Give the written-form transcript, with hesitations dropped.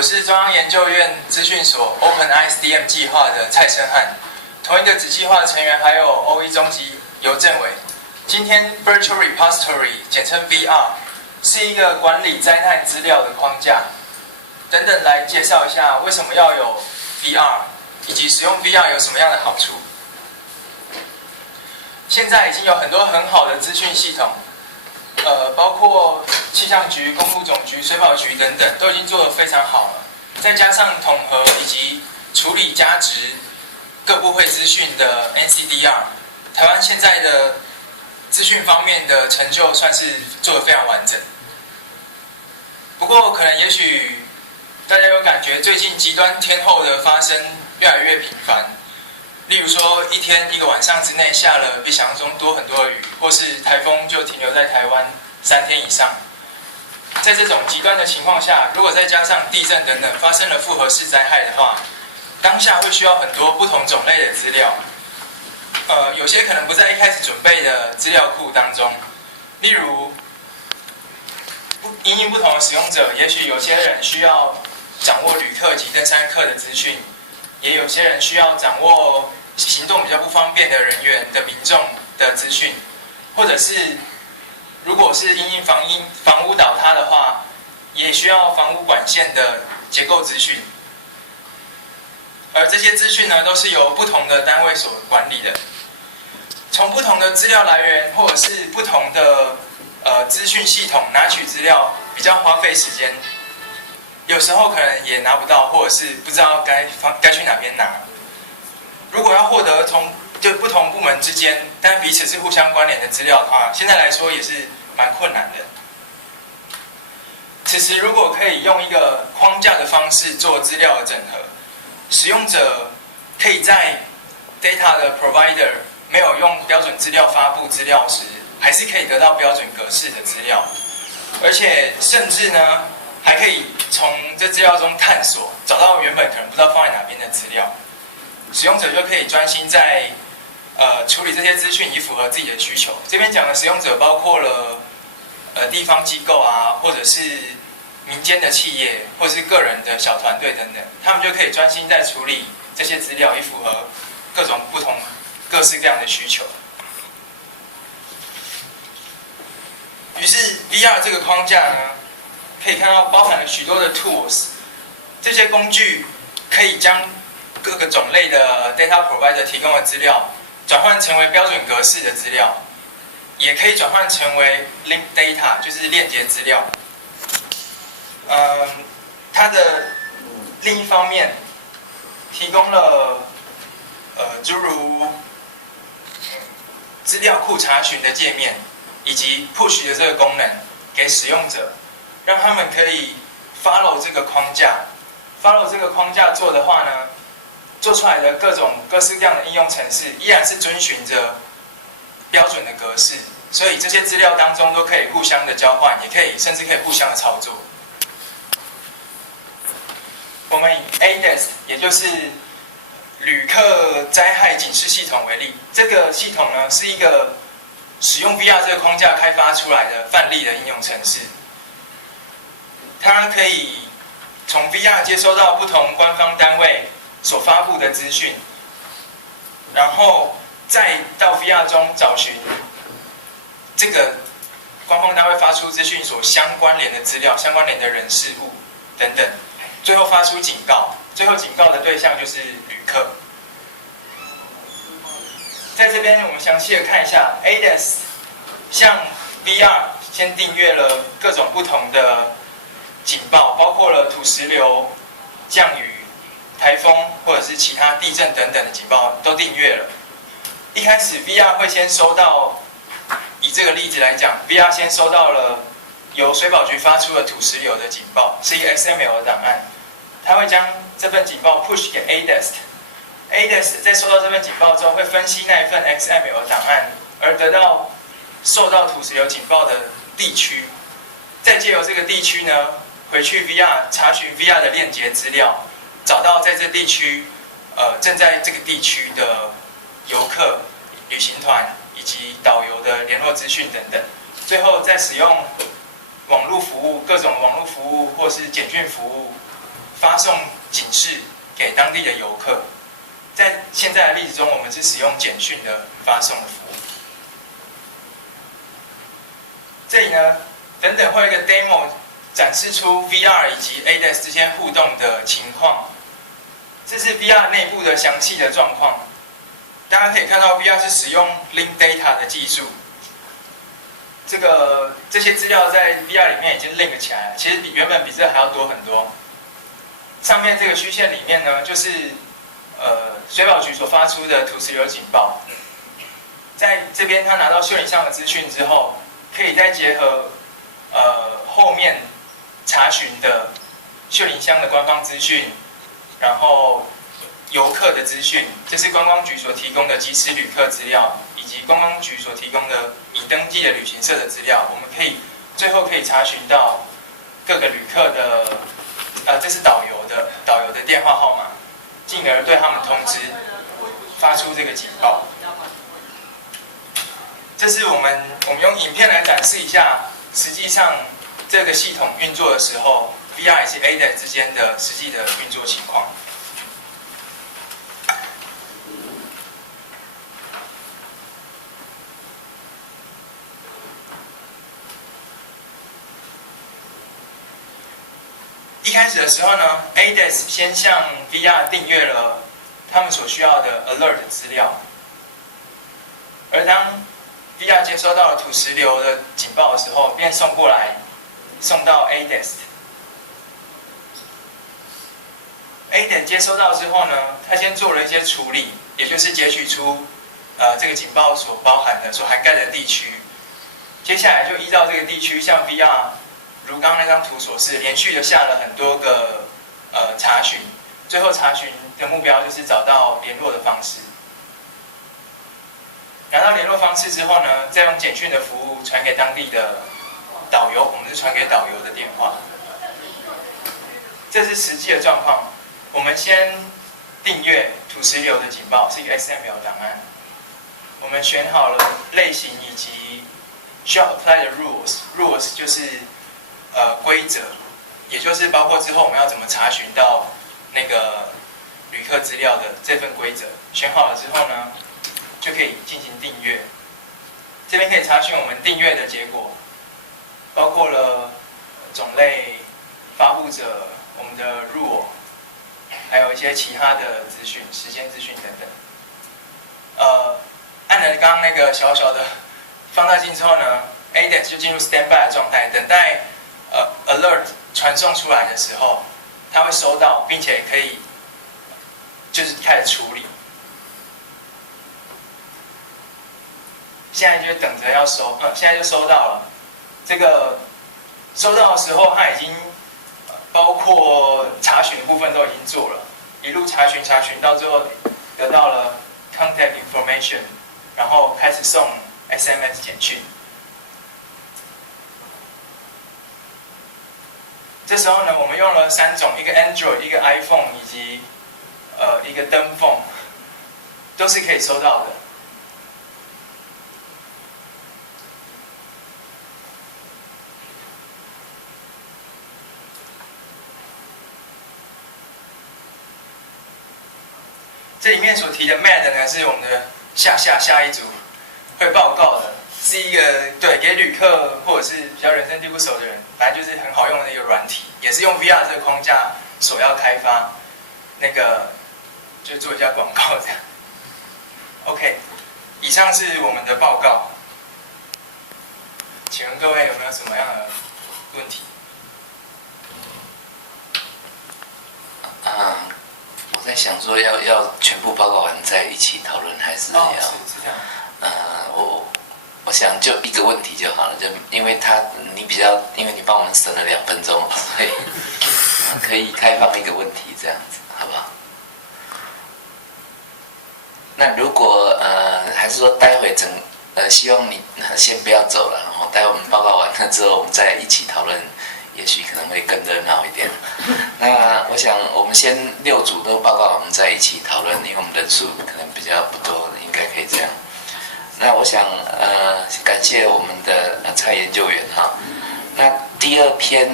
我是中央研究院资讯所 OpenISDM 计划的蔡生汉，同一个子计划成员还有欧一中及尤正伟。今天 Virtual Repository 简称 VR 是一个管理灾难资料的框架。等等来介绍一下为什么要有 VR， 以及使用 VR 有什么样的好处。现在已经有很多很好的资讯系统。包括气象局、公路总局、水保局等等，都已经做得非常好了。再加上统合以及处理加值各部会资讯的 NCDR， 台湾现在的资讯方面的成就算是做得非常完整。不过，可能也许大家有感觉，最近极端天候的发生越来越频繁。例如说，一天一个晚上之内下了比想象中多很多的雨，或是台风就停留在台湾3天以上。在这种极端的情况下，如果再加上地震等等发生了复合式灾害的话，当下会需要很多不同种类的资料。有些可能不在一开始准备的资料库当中，例如因应不同的使用者，也许有些人需要掌握旅客及登山客的资讯，也有些人需要掌握行动比较不方便的人员的民众的资讯，或者是如果是因应房屋倒塌的话，也需要房屋管线的结构资讯。而这些资讯呢，都是由不同的单位所管理的。从不同的资料来源或者是不同的资讯系统拿取资料，比较花费时间，有时候可能也拿不到，或者是不知道该去哪边拿。如果要获得就不同部门之间，但彼此是互相关联的资料的话，现在来说也是蛮困难的。此时如果可以用一个框架的方式做资料的整合，使用者可以在 data 的 provider 没有用标准资料发布资料时，还是可以得到标准格式的资料，而且甚至呢，还可以从这资料中探索，找到原本可能不知道放在哪边的资料。使用者就可以专心在处理这些资讯，以符合自己的需求。这边讲的使用者包括了地方机构啊，或者是民间的企业，或者是个人的小团队等等，他们就可以专心在处理这些资料，以符合各种不同各式各样的需求。于是 VR 这个框架呢，可以看到包含了许多的 tools， 这些工具可以将各个种类的 data provider 提供的资料转换成为标准格式的资料，也可以转换成为 link data， 就是链接资料。它的另一方面提供了诸如资料库查询的界面，以及 push 的这个功能给使用者，让他们可以 follow 这个框架。follow 这个框架做的话呢，做出来的各式各样的应用程式，依然是遵循着标准的格式，所以这些资料当中都可以互相的交换，甚至可以互相的操作。我们以 ADES， 也就是旅客灾害警示系统为例，这个系统呢是一个使用 VR 这个框架开发出来的范例的应用程式。它可以从 VR 接收到不同官方单位所发布的资讯，然后再到 VR 中找寻这个官方单位发出资讯所相关联的资料、相关联的人事物等等，最后发出警告。最后警告的对象就是旅客。在这边我们详细的看一下 ADES， 像 VR 先订阅了各种不同的警报，包括了土石流、降雨、台风或者是其他地震等等的警报都订阅了。一开始 VR 会先收到，以这个例子来讲 ，VR 先收到了由水保局发出的土石流的警报，是一个 XML 的档案，它会将这份警报 push 给 ADES。ADES 在收到这份警报之后，会分析那一份 XML 档案，而得到受到土石流警报的地区，再借由这个地区呢，回去 VR 查询 VR 的链接资料，找到在这地区正在这个地区的游客、旅行团以及导游的联络资讯等等，最后再使用网络服务、各种网络服务或是简讯服务发送警示给当地的游客。在现在的例子中，我们是使用简讯的发送的服务。这里呢，等等会有一个 demo 展示出 VR 以及 ADAS 之间互动的情况。这是 VR 内部的详细的状况。大家可以看到 VR 是使用 Link Data 的技术。这些资料在 VR 里面已经 link 起来了，其实原本比这还要多很多。上面这个虚线里面呢，就是水保局所发出的土石流警报。在这边他拿到秀林乡的资讯之后，可以再结合后面查询的秀林乡的官方资讯，然后游客的资讯，这是观光局所提供的即时旅客资料，以及观光局所提供的已登记的旅行社的资料，我们最后可以查询到各个旅客的，这是导游的电话号码，进而对他们通知，发出这个警报。这是我们用影片来展示一下，实际上这个系统运作的时候 ，VR 以及 ADAS 之间的实际的运作情况。一开始的时候呢 ，ADAS 先向 VR 订阅了他们所需要的 alert 资料，而当 VR 接收到了土石流的警报的时候，便送到 ADAS。ADAS 接收到之后呢，它先做了一些处理，也就是截取出这个警报所涵盖的地区。接下来就依照这个地区，向 VR 如刚刚那张图所示，连续的下了很多个查询，最后查询的目标就是找到联络的方式。拿到联络方式之后呢，再用简讯的服务传给当地的导游，我们是传给导游的电话。这是实际的状况。我们先订阅土石流的警报，是一个 XML 档案。我们选好了类型以及需要 apply 的 rules 就是规则，也就是包括之后我们要怎么查询到那个旅客资料的这份规则。选好了之后呢，就可以进行订阅。这边可以查询我们订阅的结果，包括了种类、发布者、我们的 rule， 还有一些其他的资讯、时间资讯等等。按了刚刚那个小小的放大镜之后呢 ，ADAS 就进入 standby 的状态，等待alert 传送出来的时候，它会收到，并且可以就是开始处理。现在就等着要收，现在就收到了。这个收到的时候，它已经包括查询的部分都已经做了，一路查询到最后得到了 contact information， 然后开始送 SMS 简讯。这时候呢，我们用了3种，一个 Android， 一个 iPhone， 以及一个灯phone，都是可以收到的。这里面所提的 MAD 呢，是我们的下一组会报告的，是一个给旅客或者是比较人生地不熟的人，反正就是很好用的一个软体，也是用 VR 这个框架所要开发，就做一下广告这样。OK， 以上是我们的报告，请问各位有没有什么样的问题？我在想说要全部报告完再一起讨论，还是要？是这样。我想就一个问题就好了，就因为你帮我们省了2分钟，所以可以开放一个问题这样子，好不好？那如果还是说待会希望你先不要走了，然后待会我们报告完了之后，我们再一起讨论。也许可能会更热闹一点。那我想我们先6组都报告，我们再一起讨论，因为我们人数可能比较不多，应该可以这样。那我想感谢我们的蔡研究员哈。那第2篇。